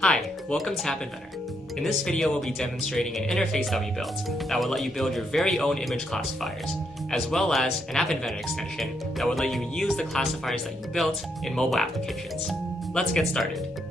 Hi, welcome to App Inventor. In this video, we'll be demonstrating an interface that we built that will let you build your very own image classifiers, as well as an App Inventor extension that will let you use the classifiers that you built in mobile applications. Let's get started.